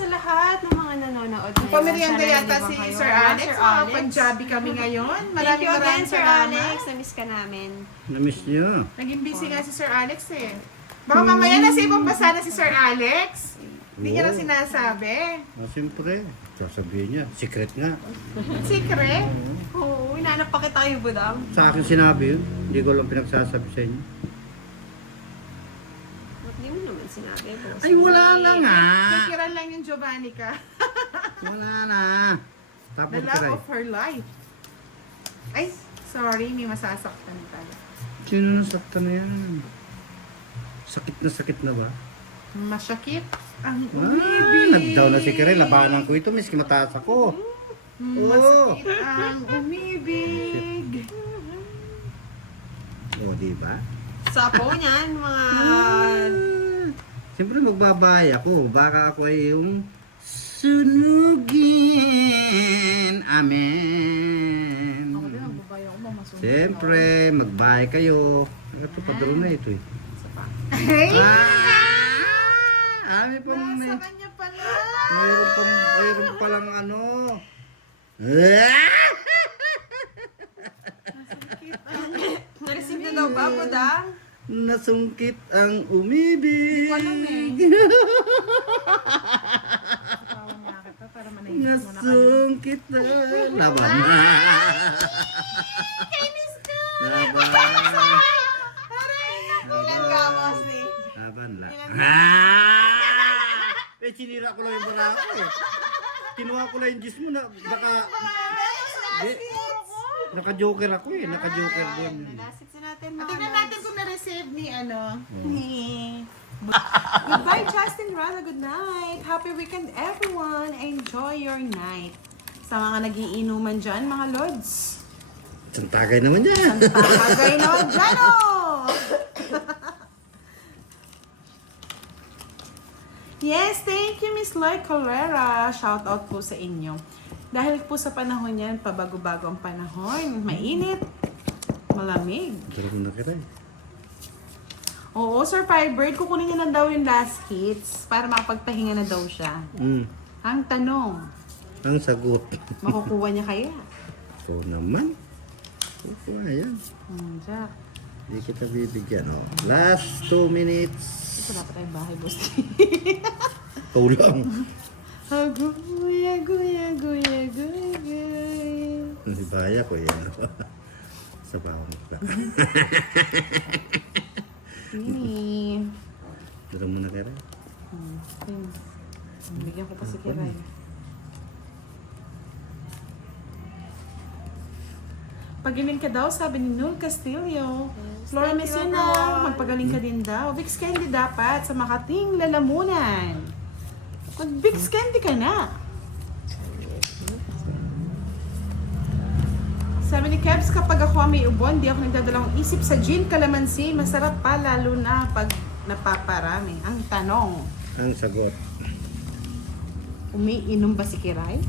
sa lahat ng mga nanonood ngayon. Pamerienda Sana yata nandun si kayo. Sir Alex. Sir Mga Alex. Punjabi kami ngayon. Thank Maraming you again, Sir salamat. Alex. Na-miss ka namin. Na-miss niyo. Naging busy nga si Sir Alex eh. Baka mamaya nasa ibang basa na si Sir Alex. Hindi niya lang sinasabi. Siyempre, sasabihin niya, secret nga. Secret? Oo, inaanap pa kita kayo, Budang. Sa akin sinabi yun, hindi ko lang pinagsasabi sa inyo. Hindi mo naman sinabi, boss. Ay, wala na nga. Nakikiran lang yung Giovanni ka. Wala na. Tapos The love kiray. of her life. Ay, sorry, may masasaktan tayo. Sino nasaktan na yan? Sakit na ba? Masakit ang Ah, umibig. nag-down na si Kiray. Labanan ko ito, miski mataas ako. Masakit ang umibig. O, diba? Sapo niyan, mga... Siyempre magbabahay ako. Baka ako ay yung sunugin. Amen. Ako din, magbabayo ako, mamasunod. Siyempre, magbahay kayo. Ito, padaro na ito eh. Hey! Ami pa mo Nasa eh. kanya pala. Mayroon palang ano. Na-receive na daw ba, Budang? Nasungkit ang umibig. Walang eh. Tawa niya kita para manahimik mo na kayo. Nasungkit na. Laban na. Kainis ka! Laban. Ilan ka, boss eh? Laban lang. Eh, sinira ko lang yung barako eh. Kinuha ko lang yung gis mo na baka... Di, naka-joker ako eh. Naka-joker doon. Nalasitsin natin, mga Tingnan natin kung na-receive ni ano. Goodbye, Justin Rana. Good night. Happy weekend, everyone. Enjoy your night. Sa mga nagiinuman dyan, mga lods. Isang tagay naman yan. Pagay naman dyan, oh! Yes, thank you, Miss Lloyd Carrera. Shout out po sa inyo. Dahil po sa panahon yan, pabago-bago ang panahon. Mainit, malamig. Sarap na Kiray. Oo, Sir Firebird, kukunin niya na daw yung last hits para makapagpahinga na daw siya. Ang tanong, Ang sagot. makukuha niya kaya? Ito naman. Kukuha yan. Jack. Hindi kita bibigyan. Oh. Last 2 minutes. Ito dapat tayong bahay, boss. Ikaw lang. Guya, guya, guya, guya, guya. Si Baya ko yan. Sa bawang ka. Ini. Dito mo na Kiray. Bigyan ko pa si Kiray. Pagaling ka daw, sabi ni Nul Castillo. Flora Messina, magpagaling ka din daw. Vicks Candy dapat sa Makating Lalamunan. Mag-Vicks Candy ka na. Sabi ni Kebs, kapag ako may ubon, di ako nagdadalawang isip sa gin kalamansi. Masarap pa, lalo na pag napaparami. Ang tanong, Ang sagot. umiinom ba si Kiray?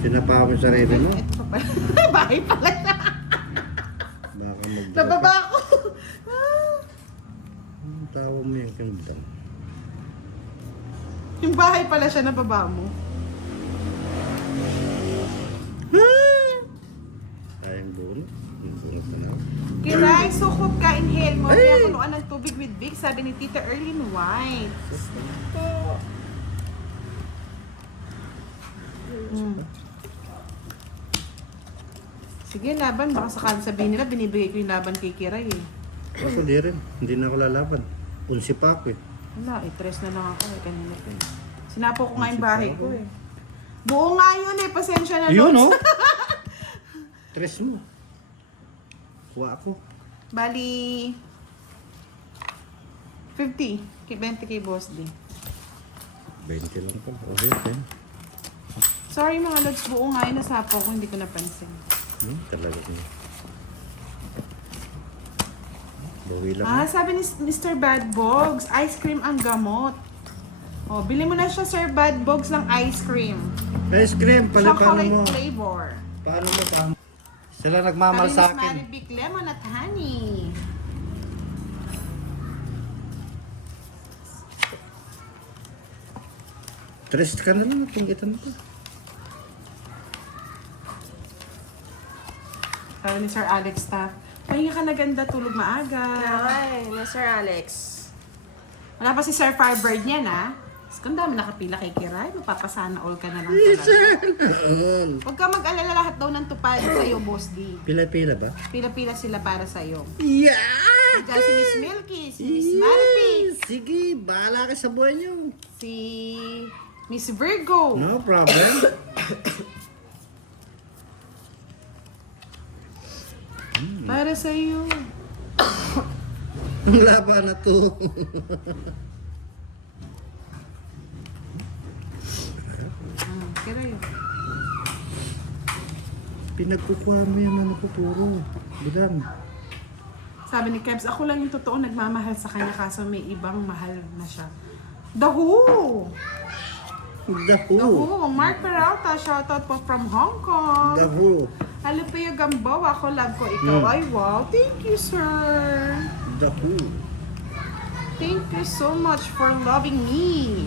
Sinapa mo sa sarili mo. Ito pa pala. Bahay pala siya. Baka mag- Nababa ako. Tawa mo yung kinubdan. Yung bahay pala siya, nababa mo. Tayong bunot. Yung bunot na lang. Kiray, sukot ka, inhale mo. Kaya kunuan ng tubig with Big, sabi ni Tita Erlyn White. Sige, laban. Baka sakali sabihin nila, binibigay ko yung laban kay Kiray eh. Kaso di rin. Hindi na ako lalaban. Unsi pa ako eh. Wala, i-tres na lang ako eh. Kanina ko eh. Sinapo ko nga yung bahay ko eh. Buo nga yun eh. Pasensya na. Yun Lods. oh. Tres mo. Kuha ako. Bali, 50. 20 kay Boss D. 20 lang pa. Okay, okay. Sorry mga lods, buo nga yun. Nasapo ko, hindi ko napansin. Talaga niya. Bawi lang. Ah, sabi ni Mr. Bad Bogs, ice cream ang gamot. Oh, bili mo na siya, Sir Bad Bogs, ng ice cream. Ice cream, paano Chocolate mo? flavor. Paano mo? Sila nagmamahal Sabi ni sa Miss akin. Maribik, lemon at honey. Stress ka na lang, tunggitan ko. Sabi ni Sir Alex ta, pahinga ka na ganda, tulog maaga. Ay, na Sir Alex. Wala pa si Sir Firebird niya na. Kung dami nakapila kay Kiray, mapapasana all ka na lang talaga. Huwag ka mag-alala, lahat daw ng tupad sa'yo, Boss D. Pila-pila ba? Pila-pila sila para sa'yo. Yeah! Diyan si Miss Milky, si Miss Malpix, Sige, bahala ka sa buhay niyo. si Miss Virgo. No problem. Para sa'yo. Ang laban na to. Kiray. Pinagkukuha mo yan na napupuro. Bilang. Sabi ni Kebs, ako lang yung totoo nagmamahal sa kanya kaso may ibang mahal na siya. The Who! The Daho. Who! Mark Peralta, shoutout po from Hong Kong. Daho. Alipio Gambo, ako love ko ikaw. Mm. Ay wow, thank you sir. Daho. Thank you so much for loving me.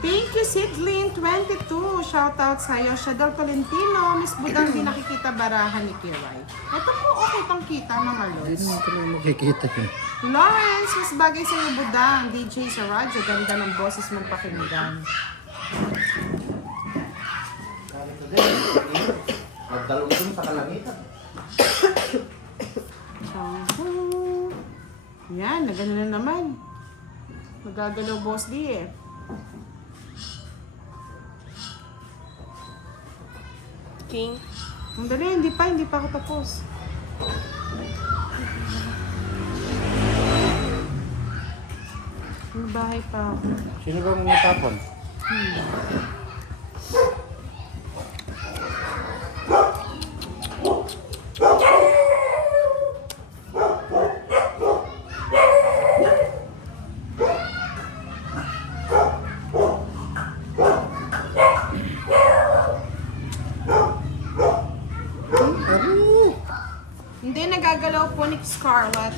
Thank you, Sidlin22. Shoutout sa'yo. Shadal Tolentino. Miss Budang, di nakikita barahan ni Kiray. Ito po, okay pang kita, mga Hindi lods. naman ka naman makikita yun. Lawrence, mas bagay sa'yo, Budang. DJ sa radyo. Ganda ng boses mong pakinggan. Magdalong dun sa kalangitan. Yan, nagano na naman. Magagalaw Boss D eh. King. Ang dali, hindi pa ako tapos. May bahay pa ako. Sino bang natapon? Hindi, nagagalaw po ni Scarlett.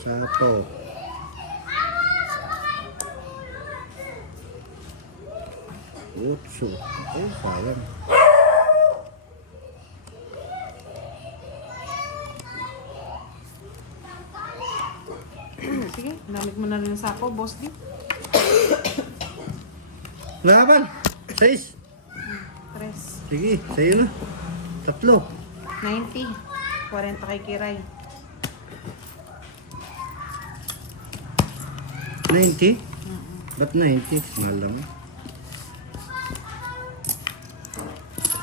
Sato. Utso. Ay, sayang. Sige, namit mo na rin sa ako, Boss D. Laban. 6. Tres. Sige, sa'yo na. 3. 90. 40 kay Kiray. 90? Ba't 90? Mahal lang.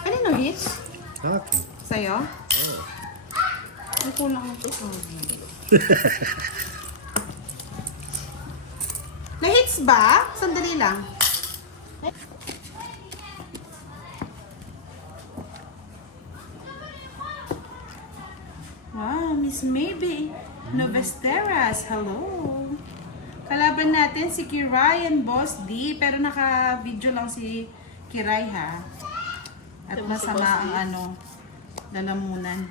Kanino hits? Sa akin. Sa'yo? Ay, kulang ako. Na-hits ba? Sandali lang. Wow, Miss Maybe Novesteras, hello. Kalaban natin si Kiray and Boss D, pero naka-video lang si Kiray ha. At masama ang lalamunan.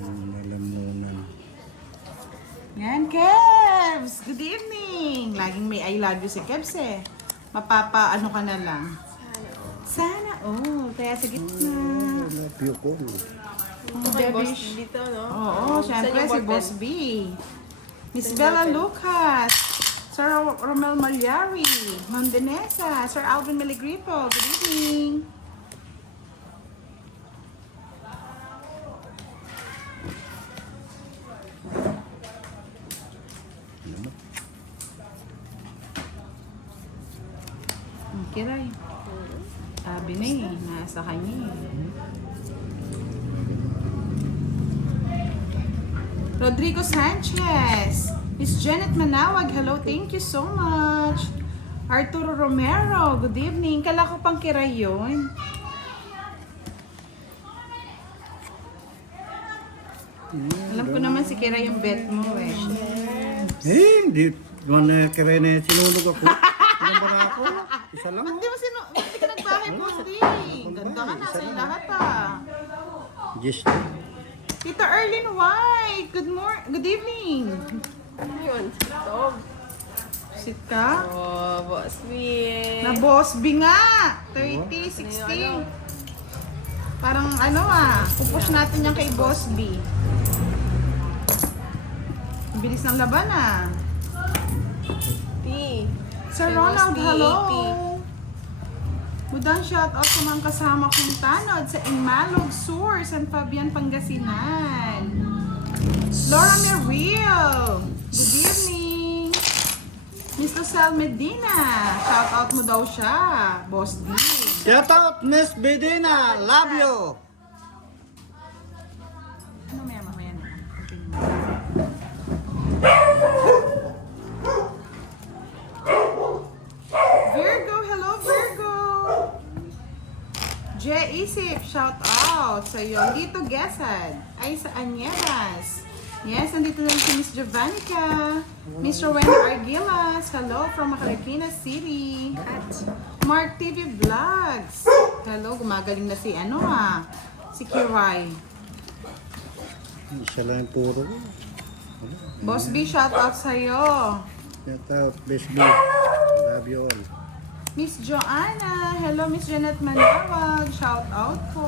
Nalamunan. Yan, Kebs! Good evening! Laging may I love you si Kebs eh. Mapapa-ano ka na lang. Sana, oh. Kaya sa gitna. Napio ko. Ito kay Boss dito, no? Oo, syempre si Boss B. Miss Bella Lucas. Sir Romel Malyari. Ma'am Vanessa. Sir Alvin Meligripo. Good evening. Kiray. Sabi na eh, nasa kanya eh. Rodrigo Sanchez. Miss Janet Manawag, hello, thank you so much. Arturo Romero, good evening. Kala ko pang Kiray yun. Alam ko naman si Kira yung bet mo eh. Hindi naman na kaya na sinunog ako. Ilan ba na ako? Isa lang. Hindi mo hindi ka nagbahay, Boss D. Ganda ka na sa'yo lahat Yes. Tito Erlyn White, good evening. Ano yun? Dog. Sit ka? Oh, boss B. Na Boss B nga. 30, 60. Parang pupush natin yan kay Boss B. Ang bilis ng laban P. Sir Kay Ronald, Boss B, hello. 80. Mudan shoutout sa mga kasama kong tanod sa Inmalog Sur, San Fabian, Pangasinan. Laura Merrill, good evening. Mr. Sal Medina, shoutout mo daw siya, Boss D. Shout out Miss Bedina. Love you. Mamaya na. Virgo, hello Virgo. J. Isip, shout out sa iyo. Lito Gesad, ay sa Añeras. Yes, nandito lang si Miss Jovannica. Mr. Wendy Argilas, hello from Marikina City. Mark TV Vlogs. Hello, gumagaling na si si Kiray. Isa lang yung puro. Boss B, shout out sa iyo. Shout out Miss B. Love you all. Miss Joanna, hello Miss Janet Manawag, shout out po.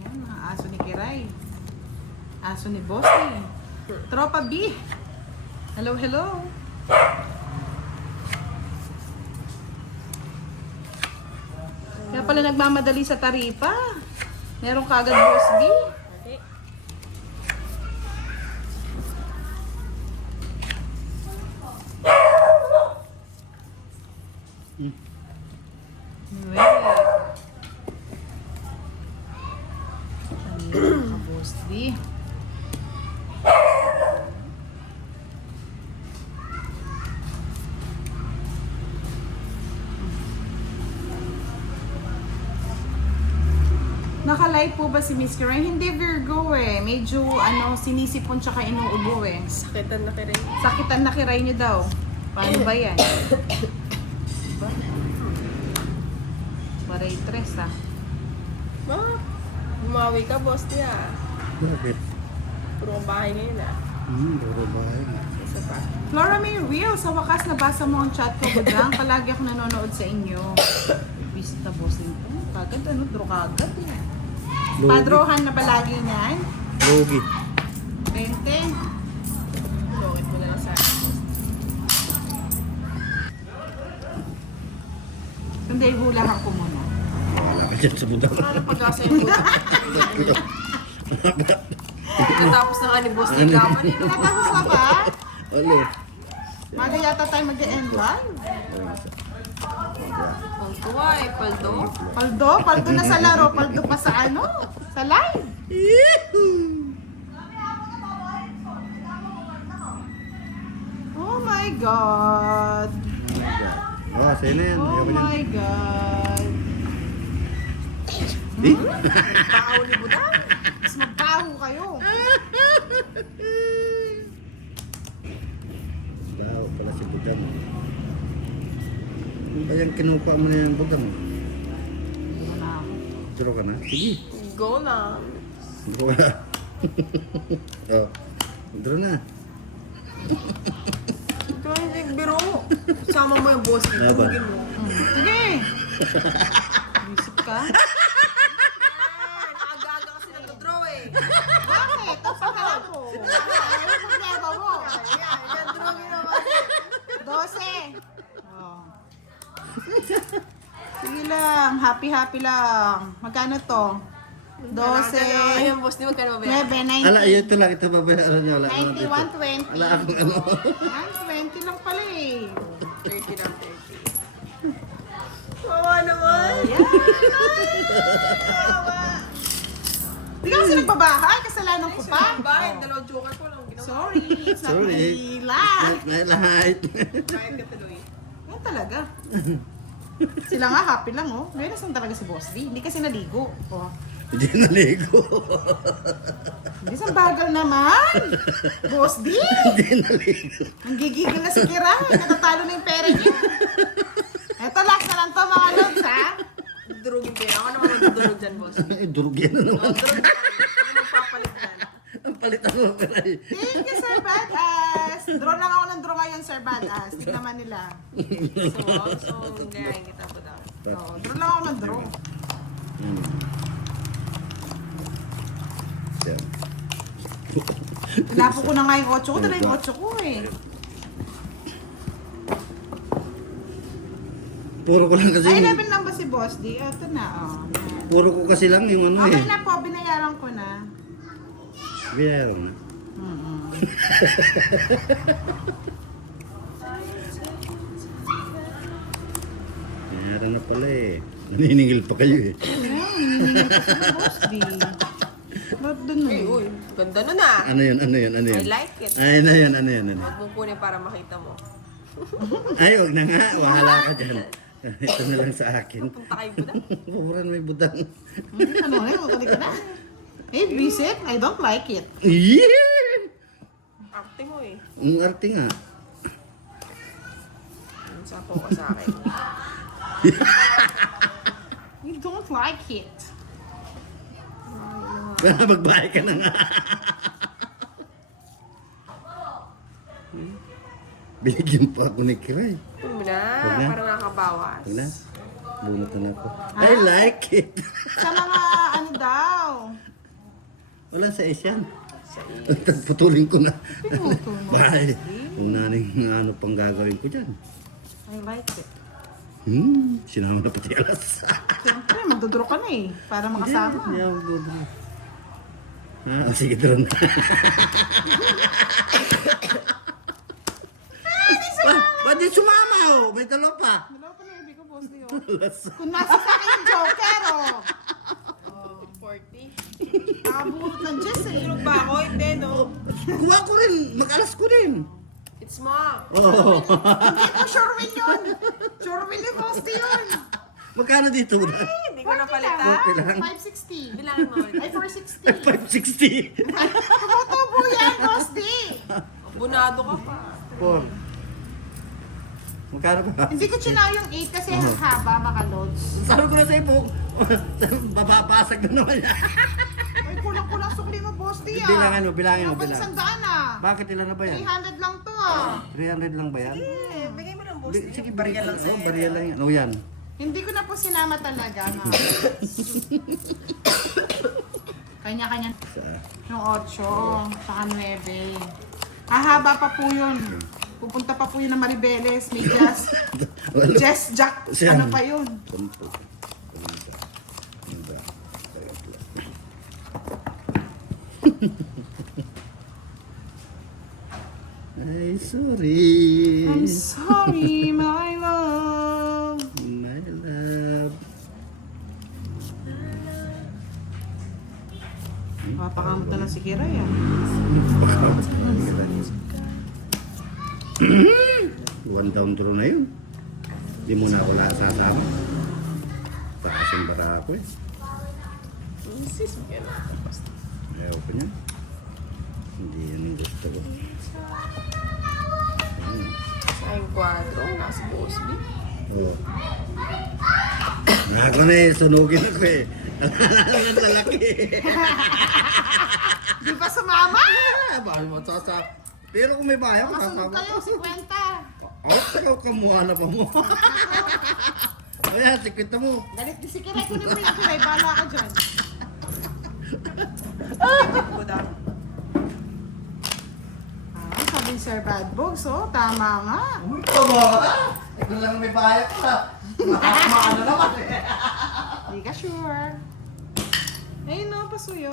Yan, mga aso ni Kiray. Aso ni Bossy. Tropa B. Hello, hello. Kaya pala nagmamadali sa taripa. Meron kagad Boss B. Okay. Boss B. Naka-live po ba si Miss Kiray? Hindi Virgo eh. Medyo sinisipon tsaka inuubo eh. Sakitan na kirin. Sakitan na Kiray niyo daw. Paano ba yan? Diba? Paray tres Ma, bumawi ka, boss niya. Bakit? Puro ang bahay ngayon Puro bahay. Isa pa. Flora May Real, sa wakas nabasa mo ang chat ko, Budang. Palagi ako nanonood sa inyo. Visit na boss din po. Kagad draw kagad eh. Padrohan na palagi niyan. Logi. 20. Lokit mo na lang sa akin. Hindi, hulahan ko muna. Wala ka dyan sa budang. Wala na pag-asa yung buta. Katapos na nga ni boss niya kaman. Natapos na ba? Ano? Maga yata tayo mag-end live. Ang tuwa eh, paldo. Paldo na sa laro, paldo pa sa sa live. Oh my God. Sa'yo na yan. Oh Ayaw ko yan. my God. Paaw ni Budang. Mas magpaho kayo. Daw pala si budang. Ano ba yung kinukuha mo na yung budang? Wala ako. Draw ka na? Sige. Go lang. Draw ka na. Draw na. Ito ay nagbiro. Sama mo yung boss niya. Laban. Tugin mo. Sige. Isip ka? Nakagaga kasi nag-draw eh. Bakit? Tapos ka lang po. Ano problema mo? Yan, drawing naman. 12. Oh. Sige lang. Happy lang. Magkano to? 12. Ayun, boss niya, magkano ba yan? 9, 90. Ala, ito lang. Ito babayaran niya. Wala. 90, 120. Wala akong ano. 120 lang pala eh. 30 lang, 30. Wawa naman. Hindi ka kasi nagbabahay. Kasalanan ko pa. Bakit? Dalawang joker ko lang ginawa. Sorry. It's not Sorry. Manila. Lahat. Bakit ka tuloy? Yan talaga. Sila nga happy lang oh. Ngayon nasan talaga si Boss D. Hindi kasi naligo. Oh. Hindi naligo. Hindi, sa bagal naman. Boss D. Hindi naligo. Ang gigigil na si Kira. Natatalo na yung pera niya. Eto, last na lang to mga lods, ha? Durugin ko yan. Ako naman magdudurog dyan, boss. Ay, durog yan na naman. Durog yan. Ako magpapalit dyan. Ang palitan mo pala eh. Thank you, Sir Badass. Draw lang ako ng draw ngayon, Sir Badass. Tignan naman nila. So, hindi kita po daw. So, draw lang ako ng draw. Yan. Tinapo ko na nga yung 8 ko. Dala yung 8 ko eh. Puro ko lang kasi. Ay, 11 lang ba si Boss D? Ito na, oh. Puro ko kasi lang yung ano Okay eh. na po, binayaran ko na. Binayaran na. Binayaran na pala eh. Naniningil pa kayo eh. Ayun, hiningal ko sa Boss D. Ba't dun Ay, mo? uy. Ganda nun ah. Ano yun, ano yun, ano yun? I like it. Ay, ano yun, ano yun, ano yun? Huwag mong kunin para makita mo. Ay, wag na nga. Wahala ka dyan. Ito na lang sa akin. Punta kayo po na. Pupuran may budang. Hindi, ano eh, magkalik ka na. Eh, visit, I don't like it. Yeah! Arte mo eh. Ang arte nga. Sapo ka sa akin. You don't like it. Magbahay ka na nga. Binigyan pa ako ni Kiray. Huwag mo na. Huwag na. Para nakakabawas. Huwag na. Bumuto na ako. I like it. Sa mga ano daw. Wala sa Asian. Sa iyo. Putulin ko na. Pinuto mo. Bahay. Kung naning ano pang gagawin ko dyan. I like it. Sinama na pati alas. Siyempre, magdodro ka na eh. Para makasama. Hindi ako doon. Sige, doon. Ba't di sumama oh? May talo pa. Wala pa na ibig ko, boss Leo. Alas. Kung nasa sa akin yung joker, oh. 40. Nakabulot ng Jess eh. Tulog ba ako? Hindi, no? Kuha ko rin. Mag-alas ko rin. It's mom. Oo. Hindi ko sure win yun. Sure win yung boss Leo yun. Magkano dito? Hindi ko napalitan. Okay lang. 560. Bilangin mo ulit. Ay, 460. 560. Tumutubo yan, boss D. Bunado ka pa. 4. Magkano ba? Hindi ko chinaw yung 8 kasi haba, makaloads. Sabi ko na sa ipo. Bababasag na naman yan. Ay, kulang-kulang sukli mo, boss D ah. Bilangin mo, bilangin mo, Kulang bilangin. pa 100 ah. Bakit ilan na ba yan? 300 lang to ah. 300 lang ba yan? Eh, bigay mo ng boss. Sige, Barya lang oh, sa'yo. barya lang yan. Oh, yan. Hindi ko na po sinama talaga. No? Kanya-kanya. Yung 8, saka 9. Hahaba pa po yun. Pupunta pa po yun ng Maribeles. May jazz. Jazz Jack. Ano pa yun? 10. Ay, sorry. I'm sorry, my love. My love. Papakamot na lang si Kira yan. One down draw na yun. Hindi mo na ako sasama. Taas yung bara ako eh. Sis, bigyan na. Ayaw ko niya. Hindi yan ang gusto ko. Sa yung kwadro, nasa boss B. Oo. Ako na eh, sunugin ako eh. Ang lalaki. Di ba sumama? Bahal mo sasa. Pero kung may bayan, Masunod kayo, 50. ikaw kamuha na pa mo. Ayan, sikwita mo. Galit di si Kira. Kunin mo yung Kira. Bala ka dyan. Ko daw. Sabi ni Sir Bad Bogs, oh. Tama nga. Kamuha ka? Ikaw lang may bayan ka. Maano naman eh. Hindi ka sure. Ayun no, pasuyo.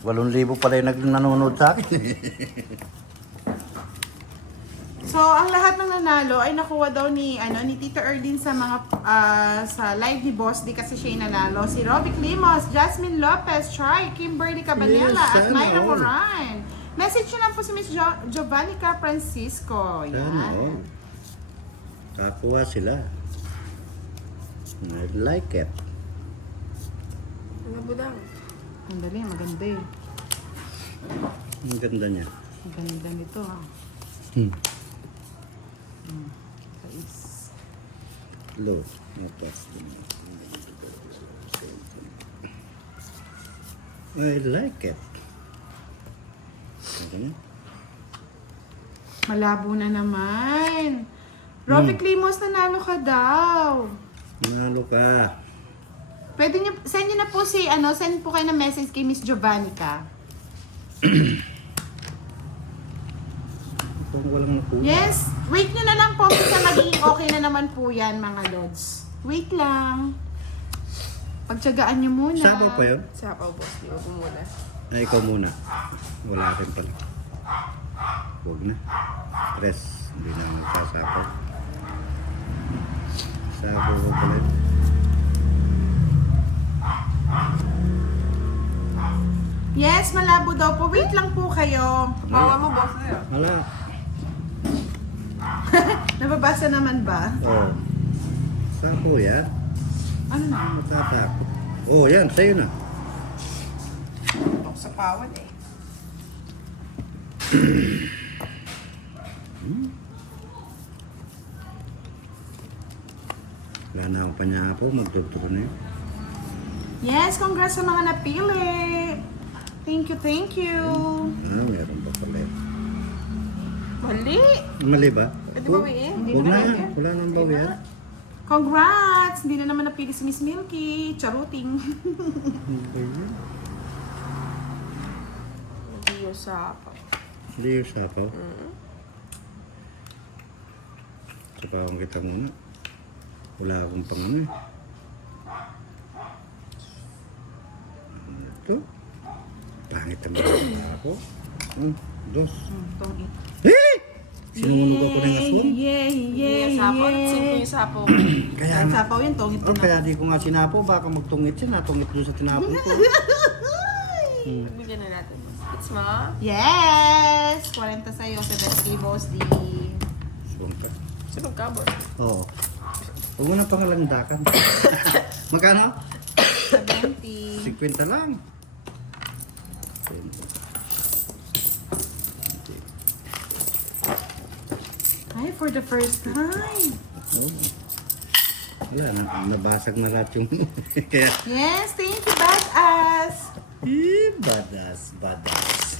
Walong libo pala yung nanonood sa akin. So, ang lahat ng nanalo ay nakuha daw ni Tita Erdin sa mga sa live ni Boss di kasi siya yung nanalo. Si Robic Limos, Jasmine Lopez, Chai, Kimberly Cabanela, Yes, at Myra sana all. Moran. Message nyo lang po si Miss Jovannica Francisco. Sana Yan. all. Kakuha sila. I like it. Ano budang? Ang dali, maganda eh. Ang ganda niya. Ang ganda nito ha. Hmm. Guys. Low. Mapas. I like it. Okay. Malabo na naman. Robic Limos, nanalo ka daw. Manalo ka. Pwede nyo, send nyo na po send po kayo ng message kay Miss Jovannica. Kung walang nakuha. Yes, wait nyo na lang po kasi magiging okay na naman po yan mga lods. Wait lang. Pagtsagaan nyo muna. Sabaw pa yun? Sapaw, boss. Di ba po muna? Ay, ikaw muna. Wala rin pala. Huwag na. Stress. Hindi na magsasapaw. Sabaw ko pala yun. Yes, malabo daw po. Wait lang po kayo. Bawa mo, boss na yun. Wala. Nababasa naman ba? Oh. Sabaw yan. Ano na? Matatakot. Oh, yan. Sa'yo na. Tok sa pawan eh. Wala na akong panyapo. Magtuturo na yun. Yes, congrats sa mga napili. Thank you, thank you. Meron pa pala yun. Mali! Mali ba? Pwede bawiin? Hindi Huwag na na. pwede. Wala nang bawian. Congrats! Hindi na naman napili si Miss Milky. Charuting. Hindi yung sapaw. Hindi yung sapaw. Sapawan kita muna. Wala akong pangano eh. Ito. Pangit ang mga ako. Dos. Itong Eh! Sinumunod ako ng aswang. Yay, Hindi yay, yung sapaw. Simple yay. yung sapaw. Kaya Ang nga. sapaw yun, tongit Oh, na. kaya di ko nga sinapo. Baka magtungit siya. Natungit doon sa tinapon ko. Pagbigyan na natin. It's mo. Yes! 40 sa'yo, 70 boss D. Aswang ka. Sunod ka, boss. Oo. Huwag mo na pangalandakan. Magkano? 70. 50 lang. Ay, for the first time. Oh. Wala na. Nabasag na lahat yung... Kaya... Yes, thank you, badass. Badas.